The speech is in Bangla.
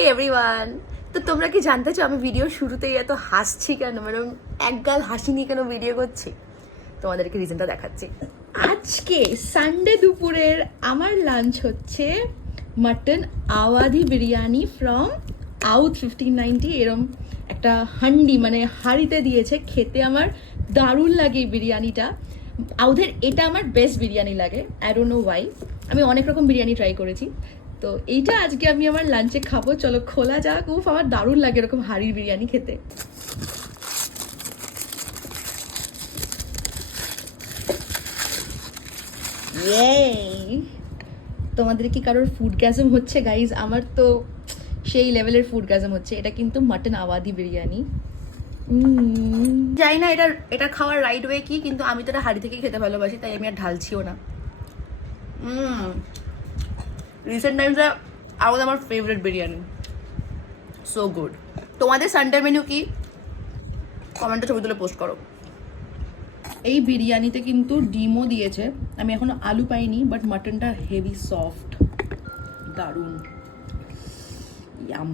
হেই এভরিওয়ান, তো তোমরা কি জানতে চাও আমি ভিডিও শুরুতেই এত হাসছি কেন, মানে একগাল হাসি নিয়ে কেন ভিডিও করছি? তোমাদেরকে রিজনটা দেখাচ্ছি। আজকে সানডে দুপুরের আমার লাঞ্চ হচ্ছে মাটন আওয়াধি বিরিয়ানি ফ্রম আউথ 1590। এরম একটা হান্ডি মানে হাঁড়িতে দিয়েছে, খেতে আমার দারুণ লাগে এই বিরিয়ানিটা। আউধের এটা আমার বেস্ট বিরিয়ানি লাগে, আই ডোন্ট নো ওয়াই। আমি অনেক রকম বিরিয়ানি ট্রাই করেছি, তো এইটা আজকে আমি আমার লাঞ্চে খাবো। চলো খোলা যাক। উফ, আমার দারুণ লাগে এরকম হাঁড়ির বিরিয়ানি খেতে। তোমাদের কি কারোর ফুড গ্যাজম হচ্ছে গাইজ? আমার তো সেই লেভেলের ফুড গ্যাজম হচ্ছে। এটা কিন্তু মাটন আওয়াধি বিরিয়ানি। জানি না এটা খাওয়ার রাইট ওয়ে কি, কিন্তু আমি তো এটা হাঁড়ি থেকেই খেতে ভালোবাসি, তাই আমি আর ঢালছিও না। রিসেন্ট টাইমসে আমার ফেভারিট বিরিয়ানি, সো গুড। তোমাদের সানডে মেনু কি? কমেন্টে ছবি তুলে পোস্ট করো। এই বিরিয়ানিতে কিন্তু ডিমও দিয়েছে, আমি এখনো আলু পাইনি, বাট মাটনটা হেভি সফট, দারুণ। ইয়াম।